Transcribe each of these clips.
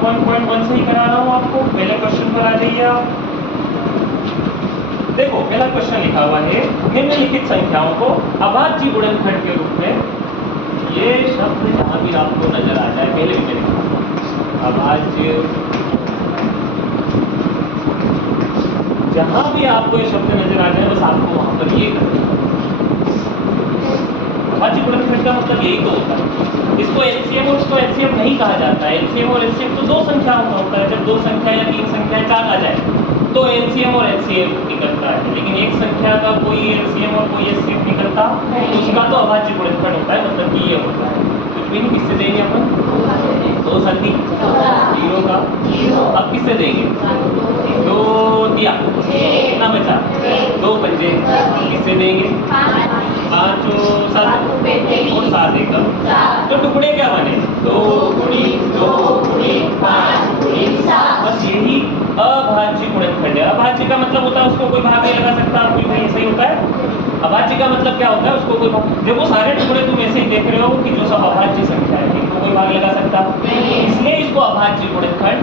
1.1 से ही करा रहा हूँ आपको। पहले क्वेश्चन पर आ जाइए आप। देखो पहला क्वेश्चन लिखा हुआ है निम्नलिखित संख्याओं को अभाज्य गुणनखंड के रूप में, ये शब्द जहाँ भी आपको नजर आ जाए, पहले भी मैंने कहा अभाज्य, जहाँ भी आपको ये शब्द नजर आ जाए बस आपको वहां पर ये करना है। अभाज्य गुणनखंड का मतलब यही तो होता है। इसको एलसीएम और इसको एलसीएम नहीं कहा जाता है। एलसीएम और एलसीएम तो दो संख्याओं का होता है। जब दो संख्या या तीन संख्या चार आ जाए तो एलसीएम और एलसीएम निकलता है, लेकिन एक संख्या का कोई एलसीएम और कोई एलसीएम निकलता तो उसका तो अभाज्य गुणनखंड होता है। मतलब कि ये होता है कुछ भी नहीं। किससे देंगे अपन? दो संधि जीरो का। अब किससे देंगे? दो दिया, कितना बचा? दो पंजे। किससे देंगे? पाँच और सात और सात एकम। तो टुकड़े क्या बने? दो गुणी दो गुणी पाँच गुणी सात। बस यही अभाज्य गुणनखंड है। अभाज्य का मतलब होता है उसको कोई भाग नहीं लगा सकता। कोई भाई ऐसा ही होता है। अभाज्य का मतलब क्या होता है? उसको कोई भाग, देखो सारे टुकड़े तुम ऐसे ही देख रहे हो कि जो सब अभाज्य संख्या है इनको कोई भाग लगा सकता, इसलिए इसको अभाज्य गुणनखंड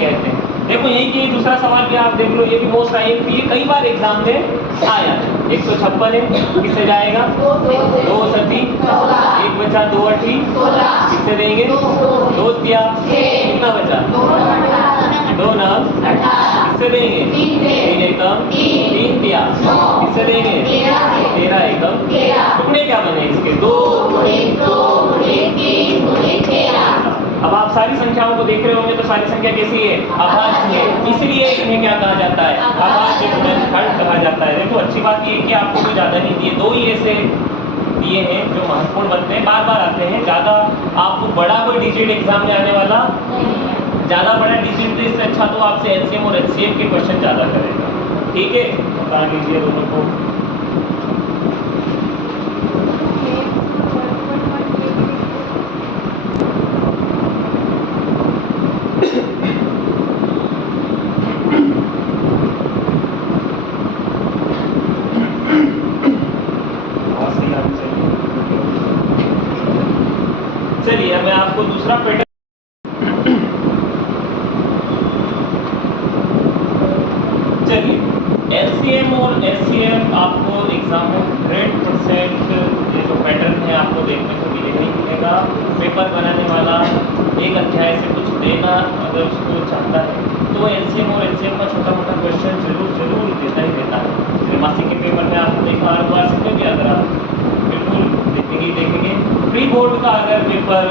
कहते हैं। देखो यही कि दूसरा सवाल भी आप देख लो, ये भी मोस्ट आई है, कई बार एग्जाम में आया। 156 है, किससे जाएगा? दो सती एक बचा, दो अठी, किससे देंगे? दो दिया, कितना बचा? दो नाम, किससे देंगे? तीन एकम, तीन दिया, किससे देंगे? 13 एकम। टुकड़े क्या बने इसके? दो गुणी दो गुणी तीन गुणी 13। अब आप सारी संख्याओं को देख रहे होंगे तो सारी संख्या कैसी है? अभाज्य है। इसलिए इन्हें क्या कहा जाता है? अभाज्य गुणनखंड कहा जाता है। देखो अच्छी बात ये है कि आपको कोई ज्यादा नहीं दिए, दो ही ऐसे दिए हैं जो महत्वपूर्ण बनते हैं, बार बार आते हैं। ज्यादा आपको बड़ा कोई डिजिट एग्जाम में आने वाला, ज्यादा बड़ा डिजिट इससे अच्छा तो आपसे एलसीएम और एचसीएफ के क्वेश्चन ज्यादा करेगा। ठीक है, बता लीजिए दोनों को। चलिए अब मैं आपको दूसरा पैटर्न, चलिए एलसीएम और एचसीएफ आपको एग्जाम में 100% ये जो पैटर्न है आपको देखने को मिलेगा ही मिलेगा। पेपर बनाने वाला एक अध्याय से कुछ देना अगर उसको चाहता है तो एलसीएम और एचसीएफ का छोटा मोटा क्वेश्चन जरूर देता ही देता है। त्रैमासिक के पेपर में आपको देखा, अर्धवार्षिक में भी अगर आप बिल्कुल देखेंगे प्री बोर्ड का अगर पेपर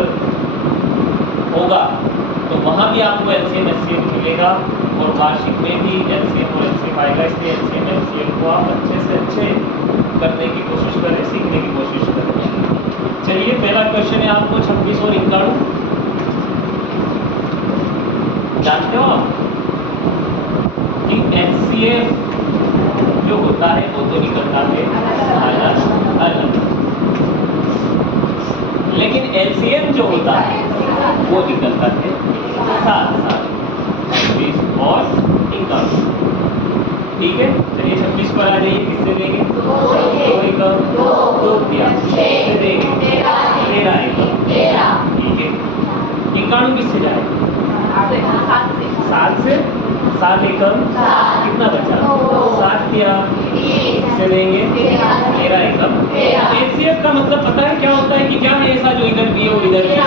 होगा तो वहाँ भी आपको एलसीएम एचसीएफ मिलेगा और वार्षिक में भी एलसीएम और एचसीएफ आएगा। इसलिए एलसीएम एचसीएफ को आप अच्छे से अच्छे करने की कोशिश करें, सीखने की कोशिश करें। चलिए पहला क्वेश्चन है आपको 26 और 91। जानते हो आप कि एचसीएफ जो होता है वो तो निकलता है अलग अलग, लेकिन एलसीएम जो होता है वो निकलता है साथ साथ 26 और 91। ठीक है, चलिए 26 पर आ जाइए। किससे देंगे? दो एकम, दो दिया, किससे देंगे? 13 एकम। ठीक है, 91 किससे जाएगा? 7 से, 7 एकम, कितना बचा? 7 दिया, किससे देंगे? 13 एकम। एचसीएफ का मतलब पता है क्या होता है कि क्या है ऐसा जो इधर भी है और इधर भी है?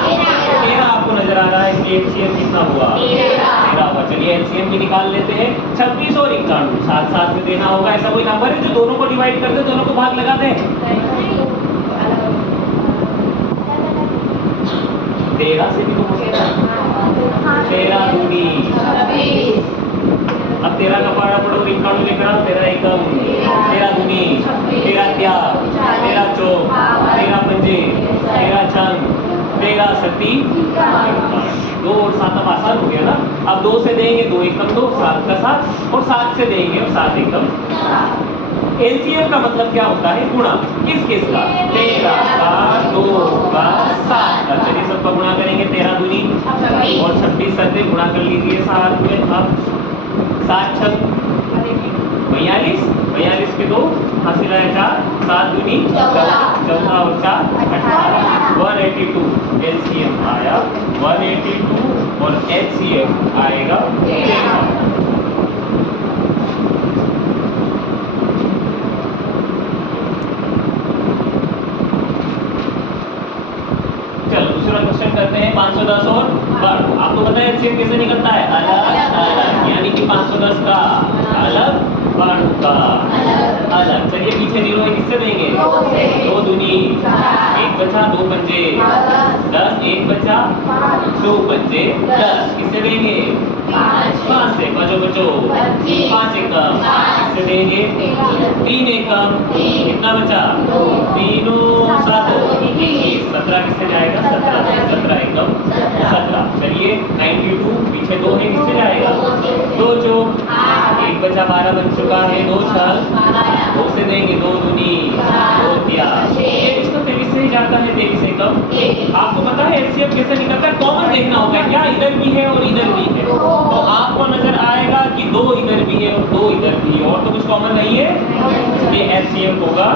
13 आपको नजर आ रहा है, इसलिए एचसीएफ कितना हुआ? 13 हुआ। चलिए एलसीएम भी निकाल लेते हैं। 26 और 91 साथ साथ में देना होगा। ऐसा कोई नंबर है जो दोनों को डिवाइड कर दे, दोनों को भाग लगा दे? 13 से भी तो हो सकता है। 13 दूनी, अब 13 का पारा पढ़ो, 91 लेकर आओ। 13 एकम, 13 दूनी, 13 त्या, 13 चौक, 13 पंजे, 13 छंग, 13 सती, 2 और 7। अब आसान हो गया ना। अब 2 से देंगे 2 एकम 2, 7 का 7, और 7 से देंगे और 7 एकम। एलसीएम का मतलब क्या होता है? गुणा। किस किस का? 13 का, 2 का, 7 का। चलिए सबका गुणा करेंगे। 13 दूनी और 26 सत्ते गुणा कर लीजिए साथ में। अब 7 छंग 42, 42 के 2 हासिल आया 4, 7 दूनी 14 और 4 18, 182 एलसीएम आया 182 और एचसीएफ आएगा 13। चलो दूसरा क्वेश्चन करते हैं 510 और बाढ़। आपको पता है एलसीएम कैसे निकलता है? अलग अलग, यानी कि 510 का अलग, बाढ़ का अलग। चलिए पीछे जीरो है, किससे देंगे? 2 दूनी 1 बचा 2 पंजे 10, 1 बचा 2 पंजे 10, किससे देंगे? 5 से, बचो 5 एकम, किससे देंगे? 3 एकम, कितना बचा? 3 7 21, 17 किससे जाएगा? 17 एकम 17। चलिए 92 पीछे 2 है, किससे जाएगा? 2 चौक 1 बचा 12 बन चुका है, 2 छल 2 से देंगे, 2 दूनी 2 तिया 23, तो 23 से ही जाता है 23 एकम। आपको पता है एलसीएम कैसे निकलता है? कॉमन देखना होगा, क्या इधर भी है और इधर भी है, तो आपको नजर आएगा कि 2 इधर भी है और 2 इधर भी है, और तो कुछ कॉमन नहीं है, इसलिए एलसीएम होगा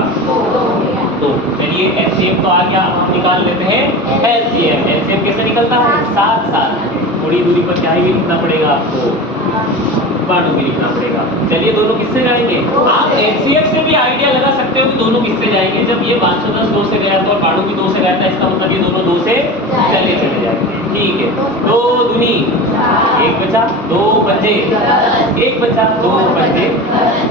2। चलिए एलसीएम तो आ गया, अब हम निकाल लेते हैं एलसीएम। एलसीएम कैसे निकलता है? 7 7, थोड़ी दूरी पर क्या ही लिखना पड़ेगा आपको? बाणु भी लिखना पड़ेगा। चलिए दोनों किससे जाएंगे? आप एचसीएफ से भी आइडिया लगा सकते हो कि दोनों किससे जाएंगे। जब ये 510 2 से गया था और बाणु भी 2 से गया था, इसका मतलब ये दोनों 2 से चले जाएंगे। ठीक है, 2 दूनी 1 बचा 2 पंजे 1 बचा 2 पंजे।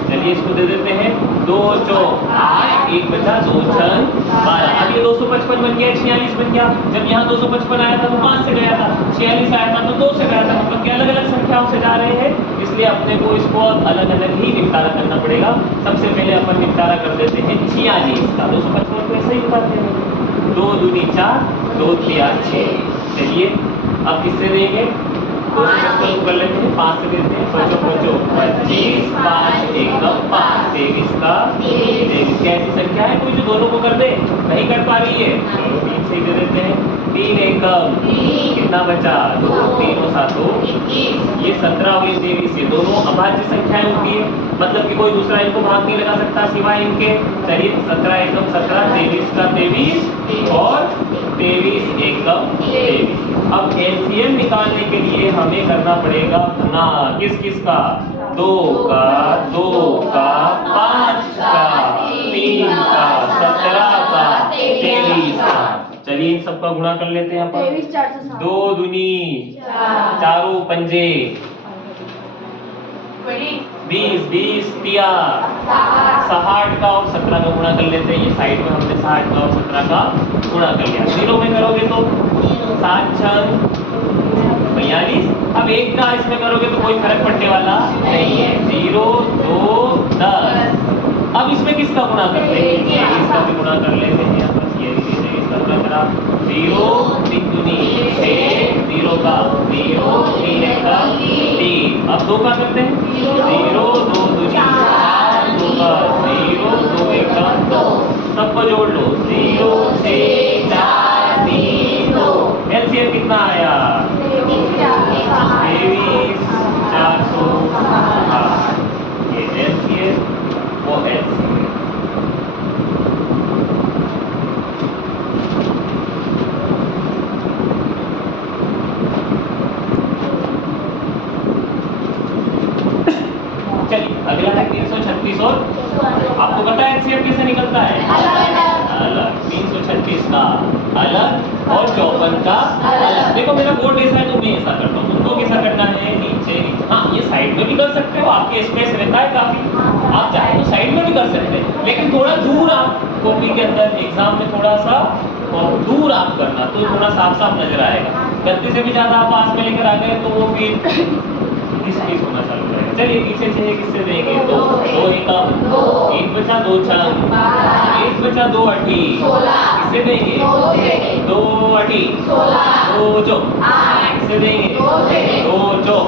चलिए इसको दे देते हैं 2 चौक 8, 1 बचा 2 छल 12। अब ये 255 बन गया, 46 बन गया। जब यहाँ 255 आया था तो 5 से गया था, 46 आया था तो 2 से गया था, मतलब कि अलग अलग संख्याओं से जा रहे हैं, इसलिए अपने को इसको अलग अलग ही निपटारा करना पड़ेगा। सबसे पहले अपन निपटारा कर देते हैं 46 का। 255 को ऐसे ही उठाते हैं, 2 दूनी 4 2 तिया 6। चलिए अब किससे देंगे? 255 को कर लेते हैं, 5 से देते हैं, 5 25 5 एकम 5 23 का 23। कैसी संख्या है कोई जो दोनों को कर दे? नहीं कर पा रही है, 3 से दे देते हैं, 3 एकम कितना बचा? 2 3 7 21। ये 17 और 23 ये दोनों अभाज्य संख्याएं होती है, मतलब कि कोई दूसरा इनको भाग नहीं लगा सकता सिवाय इनके। चलिए 17 एकम 17, 23 का 23 और 23 एकम 23। अब एलसीएम निकालने के लिए हमें करना पड़ेगा गुना किस किस का? 2 का 5 का 3 का 17 का 23 का। चलिए इन सबका गुणा कर लेते हैं अपन। 2 दूनी 4 पंजे 20 20 तिया 60 का और 17 का गुणा कर लेते हैं। ये साइड में हमने 60 का और 17 का गुणा कर लिया। जीरो में करोगे तो 7 6 42। अब 1 का इसमें करोगे तो कोई फर्क पड़ने वाला नहीं है। 0 2 10। अब इसमें किसका गुणा करते हैं? इसका भी गुणा कर लेते हैं। यहाँ पर ये इसका गुणा करा 0 3 दूनी 6 0 का 0 3 का 3। अब 2 का करते हैं 0 2 दूनी 4 2 का 0 2 1 का 2। सबको जोड़ लो 0 6 4 3 2। एलसीएम कितना आया? 23 408। ये एलसीएम वो एलसीएम। चलिए अगला है 336 और आपको पता है एलसीएम कैसे निकलता है? अलग। 336 का अलग और 54 का अलग। देखो मेरा बोर्ड ऐसा है तो मैं ऐसा करता हूँ, तुमको कैसा करना है? नीचे हाँ ये साइड में भी कर सकते हो, आपके स्पेस रहता है काफी, आप चाहे तो साइड में भी कर सकते हैं, लेकिन थोड़ा दूर आप कॉपी के अंदर एग्जाम में थोड़ा सा दूर आप करना तो थोड़ा साफ साफ नजर आएगा। गलती से भी ज्यादा आप पास में लेकर आ गए तो वो फिर डिस्प्लेस होना चालू करेगा। चलिए पीछे से किससे देंगे? 2 2 एकम 1 बचा 2 छल 1 बचा 2 अठी। किससे देंगे? 2 अठी 2 चौक 8। किससे देंगे? 2 चौक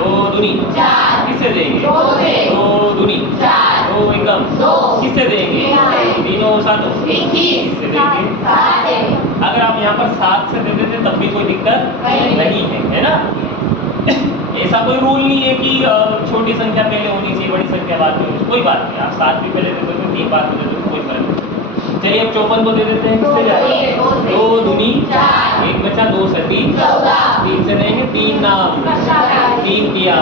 2 दूनी 4। किससे देंगे? 2 दूनी 2 एकम 2। किससे देंगे? 3 7 21। किससे देंगे? अगर आप यहाँ पर 7 से दे देते तब भी कोई दिक्कत नहीं है, है ना? ऐसा कोई रूल नहीं है कि छोटी संख्या पहले होनी चाहिए, बड़ी संख्या बाद में होनी, कोई बात नहीं। आप 7 भी पहले दे दो, 3 बाद में दे दो, कोई फर्क नहीं। चलिए अब 54 को दे देते हैं, किससे जाएगा? 2 दूनी 4, 1 बचा, 2 सती 14, 3 से देंगे, 3 नाम 3 किया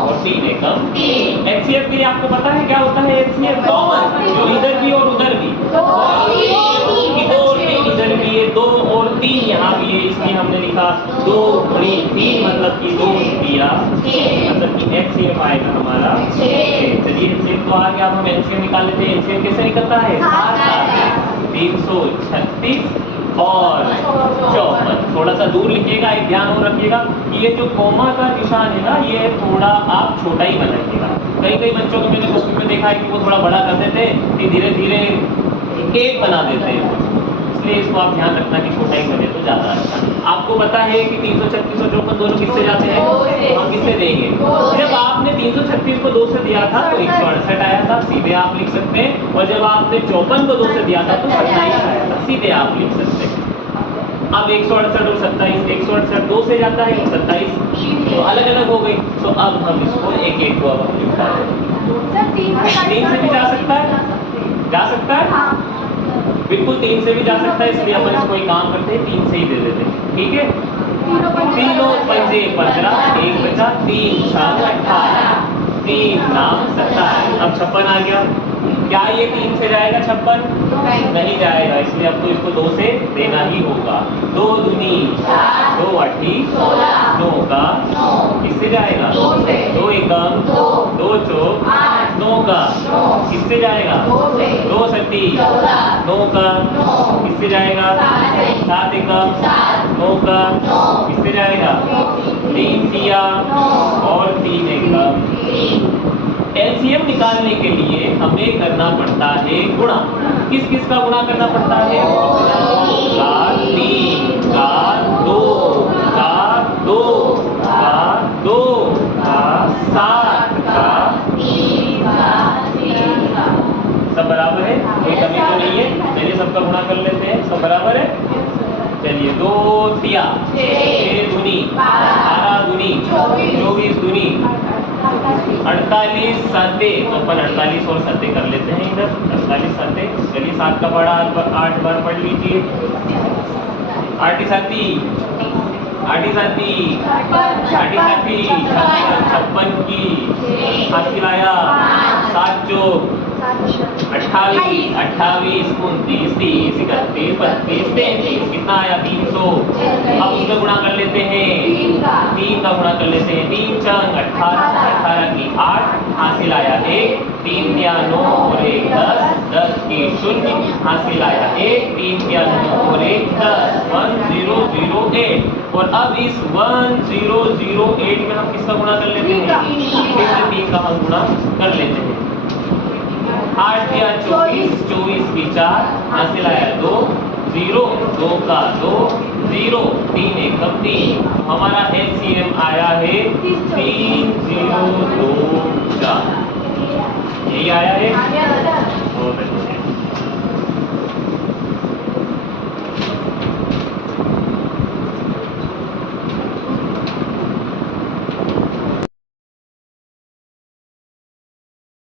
और 3 एकम 3। एचसीएफ के लिए आपको पता है क्या होता है? एचसीएफ कॉमन, जो इधर भी और उधर भी, 2 और 3 इधर भी है, 2 और 3 यहाँ भी है, इसलिए हमने लिखा 2 गुणी 3, मतलब कि 2 दिया, मतलब कि एचसीएफ आएगा हमारा 6। चलिए एचसीएफ तो आ गया, अब हम एलसीएम निकाल लेते हैं। एलसीएम कैसे निकलता है? 336 और 54। थोड़ा सा दूर लिखिएगा, एक ध्यान और रखिएगा, ये जो कोमा का निशान है ना, ये थोड़ा आप छोटा ही बनाइएगा। कई बच्चों को मैंने बुक में देखा है कि वो थोड़ा बड़ा कर देते हैं, फिर धीरे धीरे एक बना देते हैं, इसलिए इसको आप ध्यान रखना कि छोटा ही करें तो ज़्यादा अच्छा। आपको पता है कि 336 और 54 दोनों किससे जाते हैं? हम किससे देंगे? जब आपने 336 को 2 से दिया था तो 168 आया था, सीधे आप लिख सकते हैं। और जब आपने 54 को 2 से दिया था तो 27 आया था, सीधे आप लिख सकते हैं। अब 168 और 27, 168 2 से जाता है, 27 तो अलग अलग हो गई। तो अब हम इसको एक एक को अब हम लिखा है। 3 से भी जा सकता है, जा सकता है, बिल्कुल 3 से भी जा सकता है, इसलिए अपन इसको एक काम करते हैं, 3 से ही दे देते हैं, ठीक है। 3 पंजे 15, 1 बचा, 3 6 18, 3 नाम 27। अब 56 आ गया, क्या ये 3 से जाएगा? 56 नहीं जाएगा, इसलिए आपको इसको 2 से देना ही होगा। 2 दूनी 4, 2 आठी 16, 9 का 9, किससे जाएगा? 2 एकम 2 चौक 9 का, किससे जाएगा? 2 सती 9 का, किससे जाएगा? 7 एकम 9 का, किससे जाएगा? 3 दिया और 3 एकम। एलसीएम निकालने के लिए हमें करना पड़ता है गुणा। किस किस का गुणा करना पड़ता है? का 3, का 2, का 2, का 2, का 7, का 3, का 3 का। सब बराबर है, कोई कमी तो नहीं है? चलिए सबका गुणा कर लेते हैं, सब बराबर है। चलिए 2 तिया 6 दूनी 12 दूनी 24 दूनी 48 साते, तो अपन 48 और साते कर लेते हैं इधर। 48 साते, चलिए 7 का बड़ा 8 बार पढ़ लीजिए। 8 साती 8 साती 56 की हासिल आया, 7 चौक 28, 28 29 30 31 32 33, कितना आया? 300। अब उसका गुणा कर लेते हैं, 3 का गुणा कर लेते हैं। 3 चंग 18, 18 की 8 हासिल आया 1, 3 दिया 9 और 1 10, 10 की 0 हासिल आया 1, 3 दिया 9 और 1 10, 1008। और अब इस 1008 में हम किसका गुणा कर लेते हैं? फिर से 3 का हम गुणा कर लेते हैं। 8 या 24, 24 की 4 हासिल आया 2, 0 2 का 2 0, 3 एकम 3। हमारा एलसीएम आया है 3024, यही आया है।